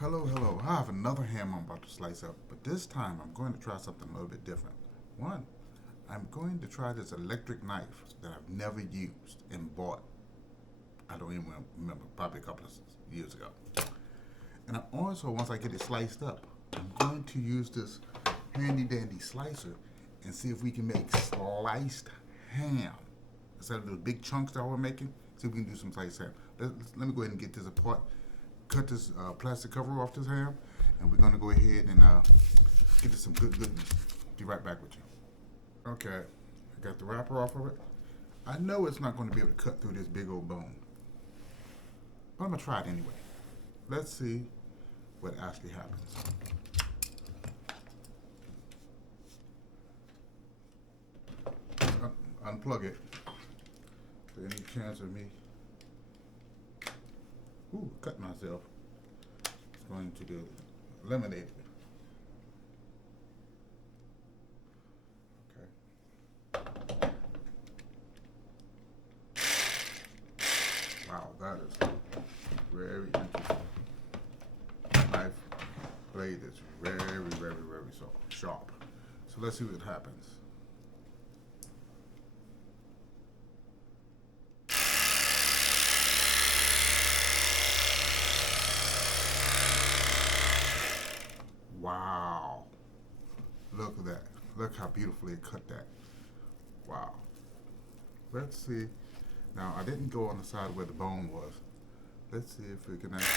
Hello, hello. I have another ham I'm about to slice up, but this time I'm going to try something a little bit different. One, I'm going to try this electric knife that I've never used and bought. I don't even remember, probably a couple of years ago. And I also, once I get it sliced up, I'm going to use this handy dandy slicer and see if we can make sliced ham. Instead of those big chunks that we're making, see if we can do some sliced ham. Let me go ahead and get this apart, cut this plastic cover off this ham, and we're going to go ahead and get to some good goodness. Be right back with you. Okay, I got the wrapper off of it. I know it's not going to be able to cut through this big old bone, but I'm going to try it anyway. Let's see what actually happens. Unplug it. For any chance of me cut myself, it's going to do eliminate it. Okay. Wow, that is very interesting. Knife blade is very, very, very sharp. So let's see what happens. Wow. Look at that. Look how beautifully it cut that. Wow. Let's see. Now, I didn't go on the side where the bone was. Let's see if we can actually...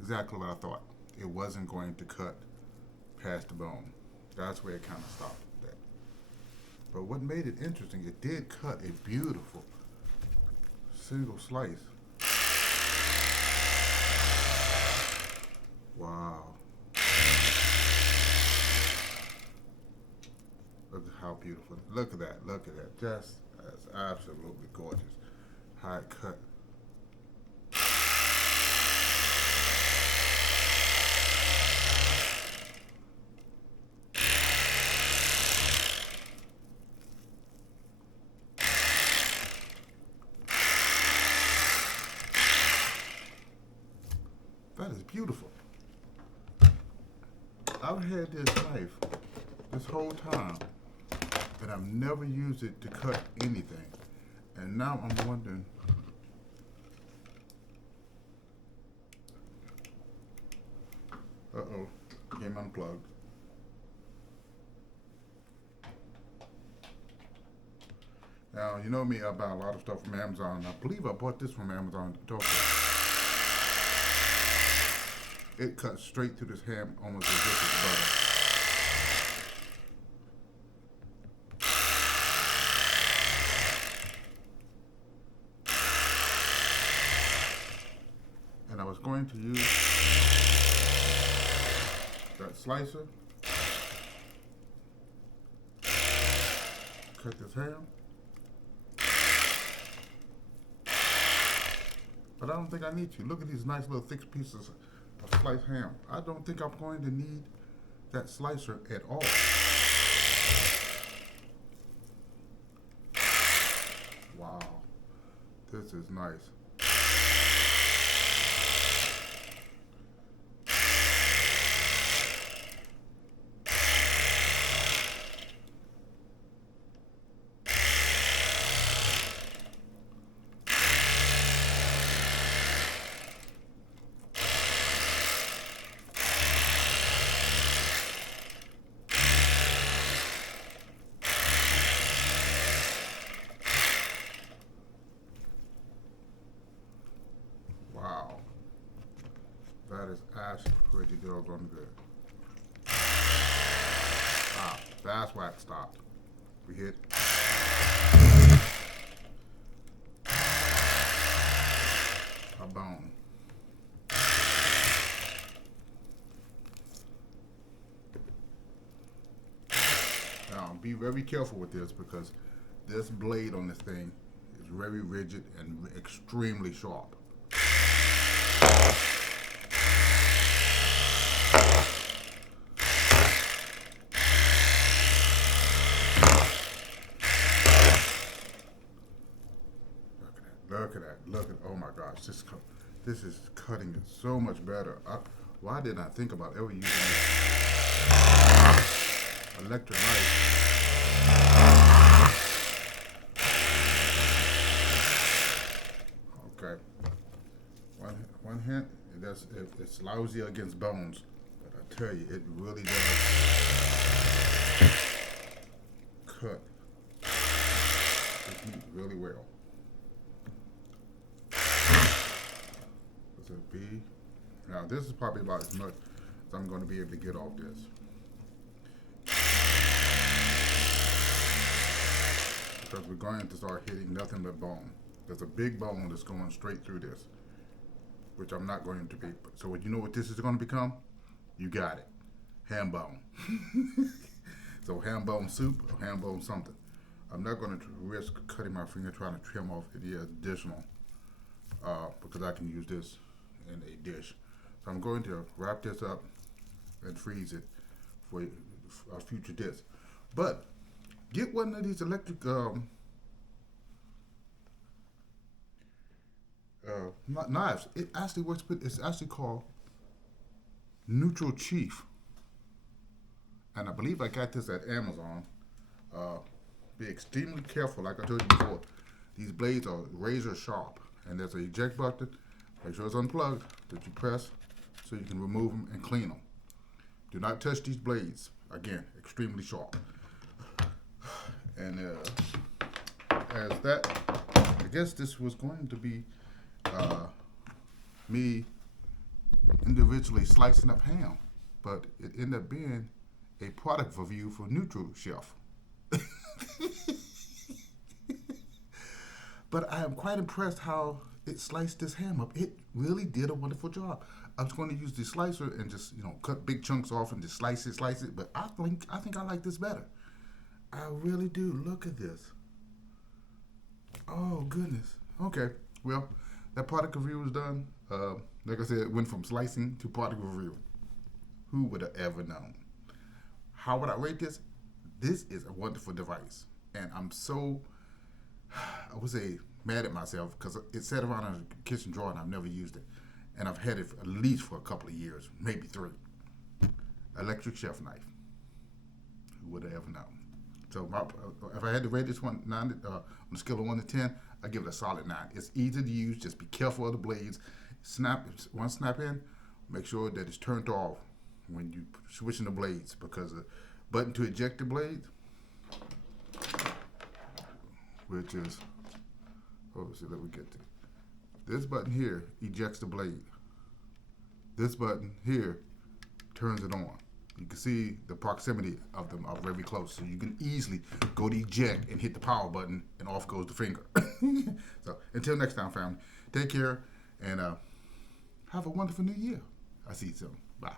Exactly what I thought. It wasn't going to cut past the bone. That's where it kind of stopped there. But what made it interesting, it did cut a beautiful single slice. Wow. Look at how beautiful. Look at that. Look at that. Just that's absolutely gorgeous. How it cut. That is beautiful. I've had this knife this whole time, and I've never used it to cut anything. And now I'm wondering, game unplugged. Now, you know me, I buy a lot of stuff from Amazon. I believe I bought this from Amazon. It cuts straight through this ham almost as if it's butter. And I was going to use that slicer, cut this ham, but I don't think I need to. Look at these nice little thick pieces of sliced ham. I don't think I'm going to need that slicer at all. Wow, this is nice. Wow, that is actually pretty doggone good. Wow, that's why it stopped. We hit a bone. Now, be very careful with this because this blade on this thing is very rigid and extremely sharp. Look at that. Look at, oh my gosh, this is cutting it so much better. Why didn't I think about ever using this electric knife? Okay. One hint, it's lousy against bones, but I tell you, it really does cut this meat really well. What's it be? Now this is probably about as much as I'm going to be able to get off this. Because we're going to start hitting nothing but bone. There's a big bone that's going straight through this, which I'm not going to be. So you know what this is going to become? You got it. Ham bone. So ham bone soup or ham bone something. I'm not going to risk cutting my finger trying to trim off any additional because I can use this in a dish. So I'm going to wrap this up and freeze it for a future dish. But get one of these electric knives. It actually works, but it's actually called Nutri-Chef. And I believe I got this at Amazon. Be extremely careful, like I told you before. These blades are razor sharp, and there's an eject button. Make sure it's unplugged that you press so you can remove them and clean them. Do not touch these blades. Again, extremely sharp. And as that, I guess this was going to be me individually slicing up ham, but it ended up being a product review for Nutri-Chef. But I am quite impressed how it sliced this ham up. It really did a wonderful job. I was going to use the slicer and just cut big chunks off and just slice it. But I think I like this better. I really do. Look at this. Oh goodness. Okay. Well, that product review was done. Like I said, it went from slicing to product review. Who would have ever known? How would I rate this? This is a wonderful device, and I'm so, I would say, mad at myself because it sat around in the kitchen drawer and I've never used it, and I've had it at least for a couple of years, maybe 3. Electric chef knife. Who would have ever known? So if I had to rate this one on a scale of 1 to 10, I give it a solid 9. It's easy to use. Just be careful of the blades. One snap in, make sure that it's turned off when you switching the blades, because the button to eject the blade, which is, let me get to this button here, ejects the blade. This button here turns it on. You can see the proximity of them are very close, so you can easily go to eject and hit the power button, and off goes the finger. So until next time, family, take care and have a wonderful new year. I see you soon. Bye.